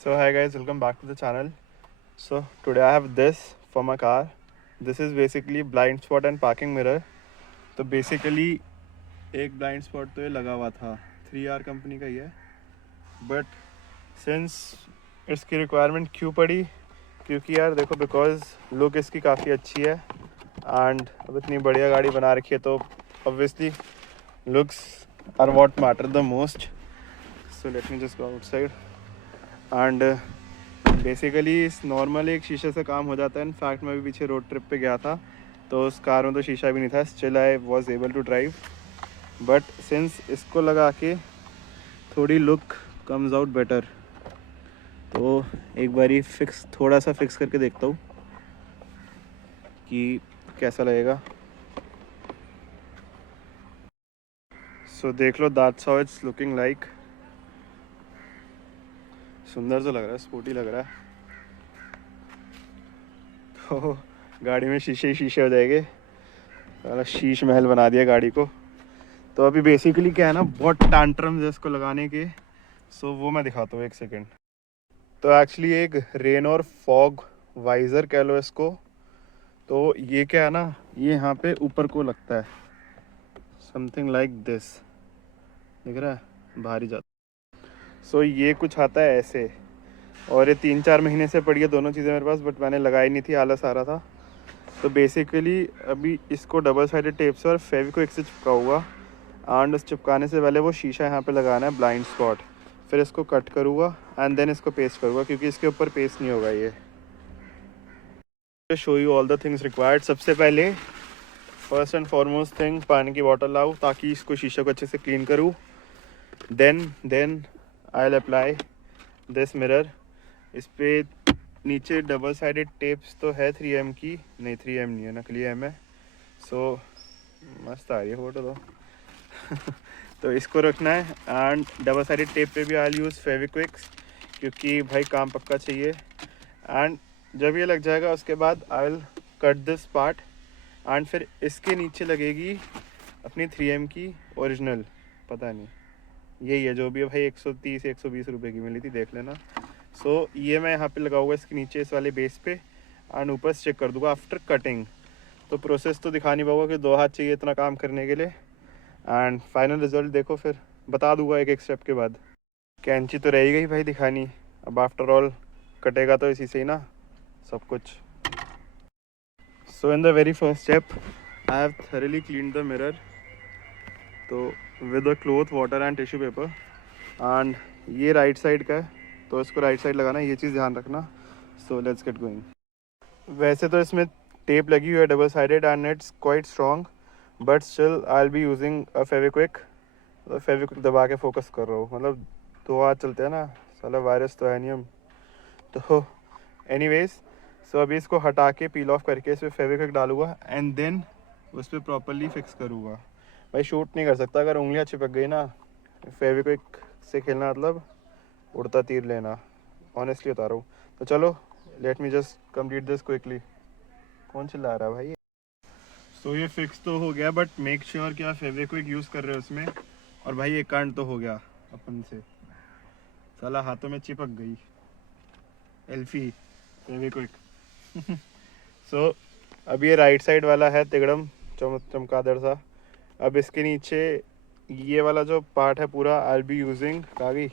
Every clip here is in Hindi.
So hi guys, welcome back to the channel. So today I have this for my car. This is basically blind spot and parking mirror. तो basically एक blind spot तो ये लगा हुआ था 3R कंपनी का ही है, but since इसकी requirement क्यों पड़ी, क्योंकि यार देखो बिकॉज लुक इसकी काफ़ी अच्छी है एंड अब इतनी बढ़िया गाड़ी बना रखी है तो obviously looks are what matter the most. So let me just go outside and basically इस नॉर्मल एक शीशे से काम हो जाता है. इनफैक्ट मैं भी पीछे रोड ट्रिप पे गया था तो उस कार में तो शीशा भी नहीं था. Still I was able to drive, but since इसको लगा के थोड़ी लुक कम्स आउट बेटर, तो एक बारी थोड़ा सा फिक्स करके देखता हूँ कि कैसा लगेगा. सो देख लो, that's how it's looking like. सुंदर तो लग रहा है, स्पोर्टी लग रहा है. तो गाड़ी में शीशे ही शीशे हो जाएंगे. साला शीश महल बना दिया गाड़ी को. तो अभी बेसिकली क्या है ना, बहुत टैंट्रम्स है इसको लगाने के. सो वो मैं दिखाता हूँ, एक सेकेंड. तो एक्चुअली एक रेन और फॉग वाइज़र कह लो इसको. तो ये क्या है ना, ये यहाँ पे ऊपर को लगता है, समथिंग लाइक दिस. दिख रहा है भारी जाता. सो ये कुछ आता है ऐसे, और ये 3-4 महीने से पड़ी है दोनों चीज़ें मेरे पास, बट मैंने लगाई नहीं थी, आलस आ रहा था. तो बेसिकली अभी इसको डबल साइडेड टेप से और फेविक्विक से चिपका हुआ, एंड उस चिपकाने से पहले वो शीशा यहाँ पे लगाना है, ब्लाइंड स्पॉट. फिर इसको कट करूँगा एंड देन इसको पेस्ट करूँगा, क्योंकि इसके ऊपर पेस्ट नहीं होगा. ये show you all the things required. सबसे पहले फर्स्ट एंड फॉरमोस्ट थिंग, पानी की बॉटल लाओ ताकि इसको शीशे को अच्छे से क्लीन करूँ. Then I will apply this mirror. इस पे नीचे डबल साइडेड टेप्स तो है 3M की, नहीं 3M नहीं है, नकली M है. सो मस्त आ रही है फोटो तो. तो इसको रखना है, एंड डबल साइडेड टेप पे भी आई यूज़ फेविक्विक्स, क्योंकि भाई काम पक्का चाहिए. एंड जब ये लग जाएगा उसके बाद I will cut this part, and फिर इसके नीचे लगेगी अपनी 3M की ओरिजिनल, पता नहीं यही है जो भी है भाई, 130-120 रुपये की मिली थी, देख लेना. सो ये मैं यहाँ पे लगाऊंगा इसके नीचे, इस वाले बेस पे, एंड ऊपर स्टिक कर दूंगा आफ्टर कटिंग. तो प्रोसेस तो दिखा नहीं पाऊंगा कि 2 हाथ चाहिए इतना काम करने के लिए. एंड फाइनल रिजल्ट देखो, फिर बता दूंगा एक एक स्टेप के बाद. कैंची तो रहेगी ही भाई दिखानी, अब आफ्टर ऑल कटेगा तो इसी से ही ना सब कुछ. So in the very first step I have thoroughly cleaned the mirror. तो with a cloth, water and tissue paper. And ये राइट साइड का है तो इसको राइट साइड लगाना है, ये चीज़ ध्यान रखना. So let's get going. वैसे तो इसमें टेप लगी हुई है double sided and it's quite strong, but still I will be using a Fevikwik. तो फेविक्विक दबा के फोकस कर रहा हूँ, मतलब 2 हाथ चलते हैं ना, साला वायरस तो है नहीं हम. तो एनीवेज, सो अभी इसको हटा के पील ऑफ करके इस पर फेविक्विक डालूंगा एंड देन उस पर प्रॉपरली फिक्स करूँगा. भाई शूट नहीं कर सकता अगर उंगलियाँ चिपक गई ना. फेविक्विक से खेलना मतलब उड़ता तीर लेना, ऑनेस्टली बता रहा हूँ. तो चलो, let me just complete this quickly. कौन चिल्ला रहा है भाई? सो ये फिक्स तो हो गया, बट मेक श्योर कि आप फेविक्विक यूज़ कर रहे हो उसमें. और भाई एक कांड तो हो गया अपन से, साला हाथों में चिपक गई एल्फी फेविक्विक. सो अब ये राइट साइड वाला है तिगड़म चमकादड़ सा. अब इसके नीचे ये वाला जो पार्ट है पूरा, आई विल बी यूजिंग कागी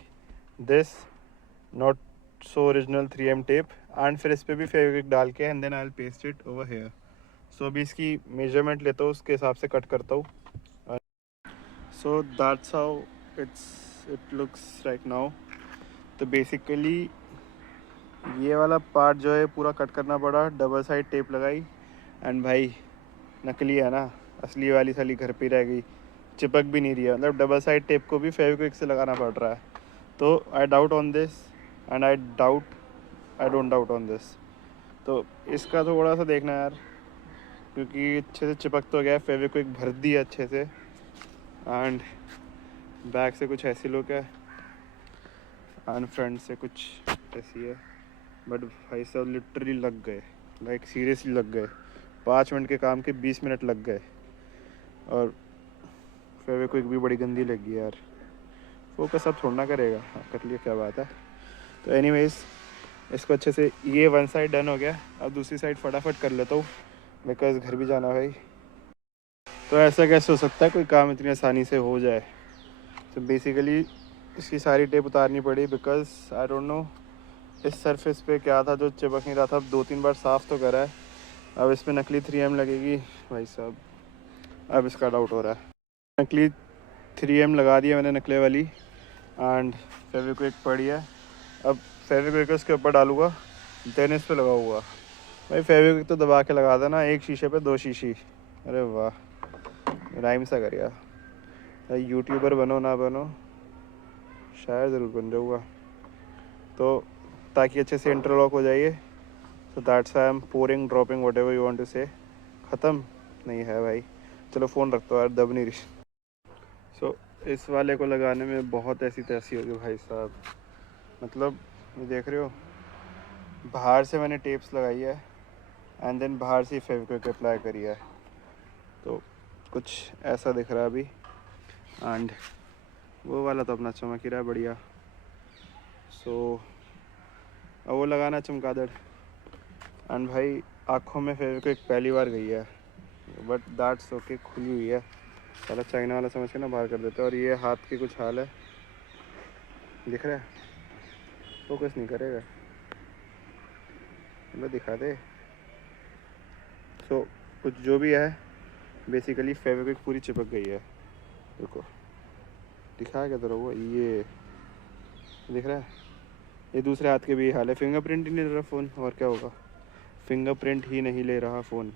this not so original 3M tape, and फिर इस पर भी फेविक्विक डाल के and then I will paste it over here. So अभी इसकी मेजरमेंट लेता हूँ, उसके हिसाब से कट करता हूँ. So that's how it looks right now. तो बेसिकली ये वाला पार्ट जो है पूरा कट करना पड़ा, डबल साइड टेप लगाई. एंड भाई नकली है ना, असली वाली साली घर पे रह गई, चिपक भी नहीं रही है. मतलब डबल साइड टेप को भी फेविक्विक से लगाना पड़ रहा है. तो I doubt on this and I don't doubt on this. तो इसका थोड़ा सा देखना यार, क्योंकि अच्छे से चिपक तो गया, फेविक्विक भर दी है अच्छे से. एंड बैक से कुछ ऐसी लुक है एंड फ्रंट से कुछ ऐसी है. बट भाई सब लिटरली लग गए, लाइक सीरियसली लग गए. 5 मिनट के काम के 20 मिनट लग गए. और फेविक्विक भी बड़ी गंदी लगी यार. फोकस अब छोड़ना करेगा, कर लिया, क्या बात है. तो एनीवेज इसको अच्छे से, ये वन साइड डन हो गया। अब दूसरी साइड फटाफट कर लेता हूँ बिकॉज घर भी जाना भाई। तो ऐसा कैसे हो सकता है कोई काम इतनी आसानी से हो जाए। तो बेसिकली इसकी सारी टेप उतारनी पड़ी बिकॉज आई डोंट नो इस सरफेस पे क्या था जो चिपक नहीं रहा था। अब 2-3 बार साफ़ तो करा है। अब इसमें नकली 3M लगेगी भाई साहब, अब इसका डाउट हो रहा है। नकली 3M लगा दिया मैंने, नकले वाली, एंड फेविक्विक पड़ी है। अब फेविक्विक उसके ऊपर डालूंगा, देन इस पे लगाऊंगा। भाई फेविक्विक तो दबा के लगा देना, एक शीशे पे 2 शीशी। अरे वाह, राइम सा कर गया। यूट्यूबर बनो ना बनो, शायद ज़रूर बन जाऊँगा। तो ताकि अच्छे से इंटरलॉक हो जाइए। So that's I am pouring dropping whatever you want to say. ख़त्म नहीं है भाई, चलो फ़ोन रखता हूँ यार, दब नहीं रही। सो इस वाले को लगाने में बहुत ऐसी तैसी होगी भाई साहब। मतलब ये देख रहे हो, बाहर से मैंने टेप्स लगाई है एंड देन बाहर से फेविक्विक अप्लाई करी है। तो कुछ ऐसा दिख रहा है अभी, एंड वो वाला तो अपना चमक ही रहा है बढ़िया। सो अब वो लगाना चमगादड़। एंड भाई आँखों में फेविक्विक पहली बार गई है, बट दैट्स ओके, खुली हुई है। चलो चाइना वाला समझ के ना बाहर कर देते हैं। और ये हाथ की कुछ हाल है, दिख रहा है, फोकस नहीं करेगा, मैं दिखा दे। सो कुछ जो भी है, बेसिकली फेविक्विक पूरी चिपक गई है। देखो दिखा क्या तरह वो, ये दिख रहा है। ये दूसरे हाथ के भी हाल है, फिंगरप्रिंट ही नहीं ले रहा फ़ोन, और क्या होगा, फिंगरप्रिंट ही नहीं ले रहा फ़ोन।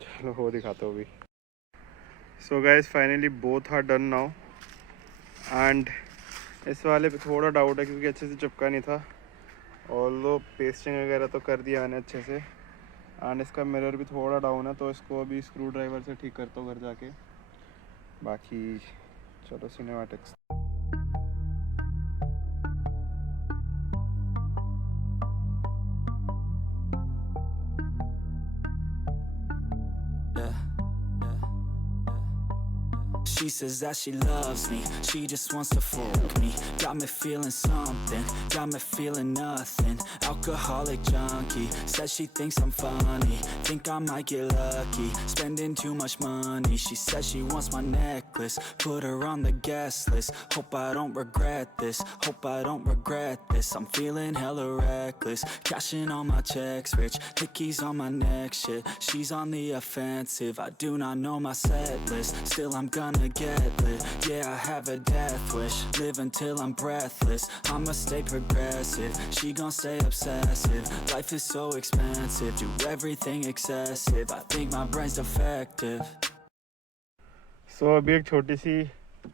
चलो वो दिखाता हूँ अभी। So guys finally both are done now, and इस वाले पे थोड़ा डाउट है क्योंकि अच्छे से चिपका नहीं था। ऑल्दो पेस्टिंग वगैरह तो कर दिया मैंने अच्छे से, एंड इसका मिरर भी थोड़ा डाउन है, तो इसको अभी स्क्रू ड्राइवर से ठीक करता हूँ घर जाके। बाकी चलो cinematics. She says that she loves me, she just wants to fuck me. Got me feeling something, got me feeling nothing. Alcoholic junkie, says she thinks I'm funny. Think I might get lucky, spending too much money. She says she wants my necklace, put her on the guest list. Hope I don't regret this, hope I don't regret this. I'm feeling hella reckless, cashing all my checks rich. Hickeys on my neck, shit, she's on the offensive. I do not know my set list, still I'm gonna get lit. Yeah, I have a death wish, live until I'm breathless. I'ma stay progressive, she gon' stay obsessive. Life is so expensive, do everything excessive. I think my brain's defective. सो अभी एक छोटी सी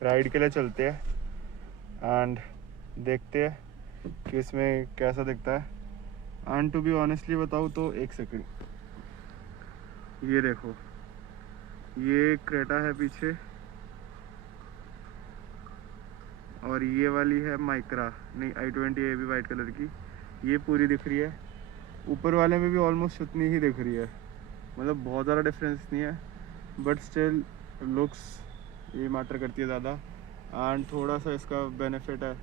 राइड के लिए चलते हैं एंड देखते हैं कि इसमें कैसा दिखता है। एंड टू बी ऑनेस्टली बताऊँ तो, एक सेकंड, ये देखो, ये क्रेटा है पीछे, और ये वाली है माइक्रा, नहीं i20 है भी वाइट कलर की, ये पूरी दिख रही है। ऊपर वाले में भी ऑलमोस्ट उतनी ही दिख रही है, मतलब बहुत ज़्यादा डिफरेंस नहीं है, बट स्टिल लुक्स ये मैटर करती है ज़्यादा। एंड थोड़ा सा इसका बेनिफिट है,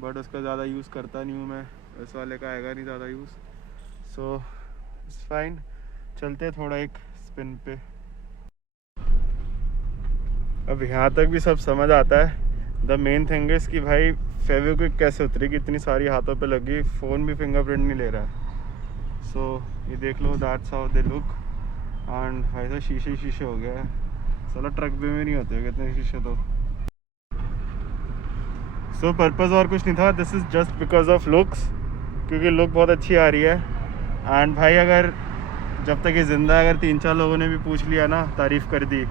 बट उसका ज़्यादा यूज़ करता नहीं हूँ मैं, इस वाले का आएगा नहीं ज़्यादा यूज़। सो इट्स फाइन, चलते थोड़ा एक स्पिन पे। अब यहाँ तक भी सब समझ आता है। द मेन थिंग इज़ कि भाई फेविक्विक कैसे उतरेगी, इतनी सारी हाथों पे लगी, फ़ोन भी फिंगरप्रिंट नहीं ले रहा है। सो ये देख लो, that's how they look. And भाई साहब शीशे हो गया है, साला ट्रक भी में नहीं होते कितने शीशे तो। सो पर्पज़ और कुछ नहीं था, this is just because of looks, क्योंकि लुक बहुत अच्छी आ रही है। एंड भाई अगर जब तक ये ज़िंदा है, अगर 3-4 लोगों ने भी पूछ लिया ना, तारीफ़ कर दी,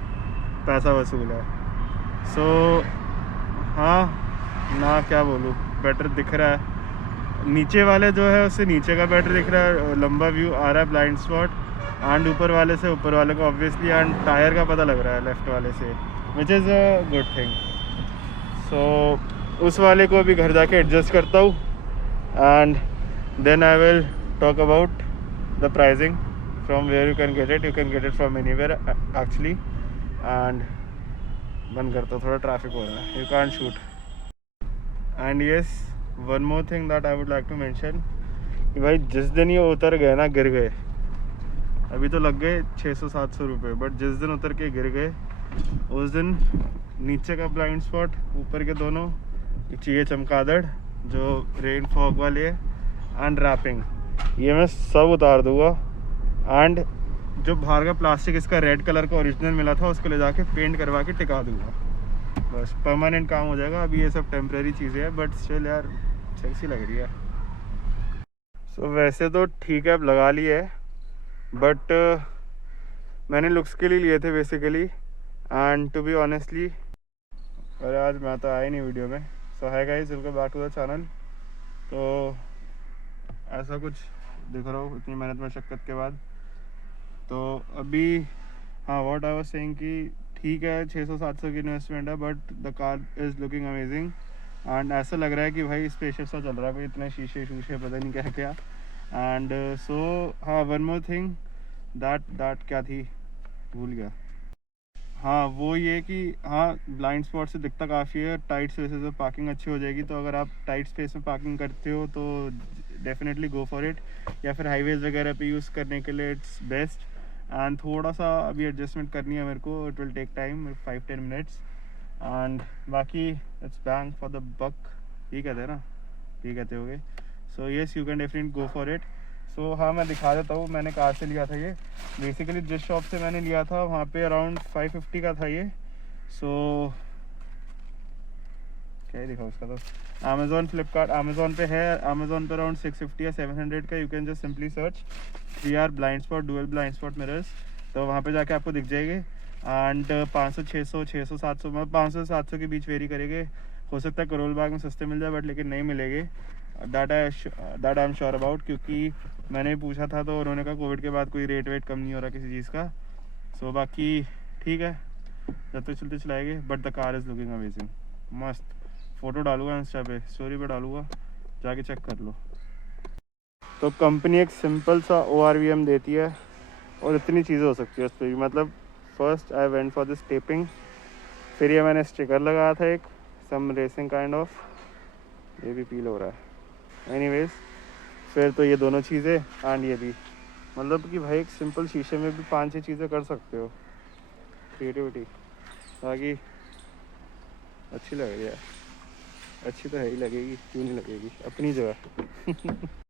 पैसा वसूल है। सो हाँ ना, क्या बोलूँ, बेटर दिख रहा है। नीचे वाले जो है उससे नीचे का बेटर दिख रहा है, लंबा व्यू आ रहा है, ब्लाइंड स्पॉट। एंड ऊपर वाले से ऊपर वाले को ऑब्वियसली, एंड टायर का पता लग रहा है लेफ़्ट वाले से, which is a good thing. So उस वाले को अभी घर जाके एडजस्ट करता हूँ, and then I will talk about the pricing, from where you can get it. You can get it from anywhere actually. And बंद करता हूँ, थोड़ा ट्रैफिक हो रहा है, you can't shoot. And yes, one more thing that I would like to mention कि भाई जिस दिन ये उतर गए ना, गिर गए, अभी तो लग गए 600-700 रुपये, बट जिस दिन उतर के गिर गए उस दिन नीचे का ब्लाइंड स्पॉट, ऊपर के दोनों चाहिए चमगादड़ जो रेन फॉग वाले है एंड रैपिंग, ये मैं सब उतार दूंगा। एंड जो बाहर का प्लास्टिक इसका रेड कलर का ओरिजिनल मिला था उसको ले जाके पेंट करवा के टिका दूंगा, बस परमानेंट काम हो जाएगा। अभी ये सब टेम्प्रेरी चीज़ें हैं बट स्टिल यार सेक्सी लग रही है। सो वैसे तो ठीक है, अब लगा ली है, बट मैंने लुक्स के लिए लिए थे basically, and to be honestly, अरे आज मैं तो आया नहीं वीडियो में। So hi guys, welcome back to the channel. तो ऐसा कुछ दिख रहा हो इतनी मेहनत मशक्क़त के बाद। तो अभी हाँ, व्हाट आई वाज सेइंग कि ठीक है 600-700 की इन्वेस्टमेंट है, but the car is looking amazing and ऐसा लग रहा है कि भाई स्पेशियस सा चल रहा है, कोई इतने शीशे शूशे पता नहीं क्या क्या। एंड सो हाँ, वन मोर थिंग दैट क्या थी, भूल गया। हाँ, वो ये कि हाँ, ब्लाइंड स्पॉट से दिखता काफ़ी है, टाइट स्पेसेस में पार्किंग अच्छी हो जाएगी। तो अगर आप टाइट स्पेस में पार्किंग करते हो तो डेफिनेटली गो फॉर इट, या फिर हाईवेज वगैरह पे यूज़ करने के लिए इट्स बेस्ट। एंड थोड़ा सा अभी एडजस्टमेंट करनी है मेरे को, it will take time 5-10 minutes. And बाकी it's bang for the buck, ये कहते हैं ना, ये कहते होगे। So yes, you can definitely go for it. So हाँ, मैं दिखा देता हूँ मैंने कहाँ से लिया था ये। बेसिकली जिस शॉप से मैंने लिया था वहाँ पे अराउंड 550 का था ये। सो क्या ही दिखा उसका, तो अमेज़ॉन, फ्लिपकार्ट, अमेज़ॉन पे है, अमेज़ॉन पे अराउंड 650 या 700 का। You can just simply search 3R blind spot dual blind spot mirrors, तो वहाँ पे जाके आपको दिख जाएगी। एंड 500, 600, 600, 700, मतलब 500 से 700 के बीच वेरी करेंगे। हो सकता है करोल बाग में सस्ते मिल जाए, बट लेकिन नहीं मिलेंगे, that I am sure about, क्योंकि मैंने पूछा था तो उन्होंने कहा कोविड के बाद कोई रेट वेट कम नहीं हो रहा किसी चीज़ का। सो बाकी ठीक है, जब तक चलते चलाएंगे, but the car is looking amazing, मस्त। फ़ोटो डालूंगा इंस्टा पे, स्टोरी पे डालूंगा, जाके चेक कर लो। तो कंपनी एक सिंपल सा ORVM देती है और इतनी चीज़ें हो सकती है उस पर भी। मतलब first I went for this taping, फिर ये मैंने स्टिकर लगाया था एक सम रेसिंग काइंड ऑफ, ये भी पील हो रहा है, एनीवेज। फिर तो ये दोनों चीज़ें एंड ये भी, मतलब कि भाई एक सिंपल शीशे में भी 5-6 चीज़ें कर सकते हो, क्रिएटिविटी। बाकी अच्छी लग रही है, अच्छी तो है ही, लगेगी क्यों नहीं लगेगी, अपनी जगह।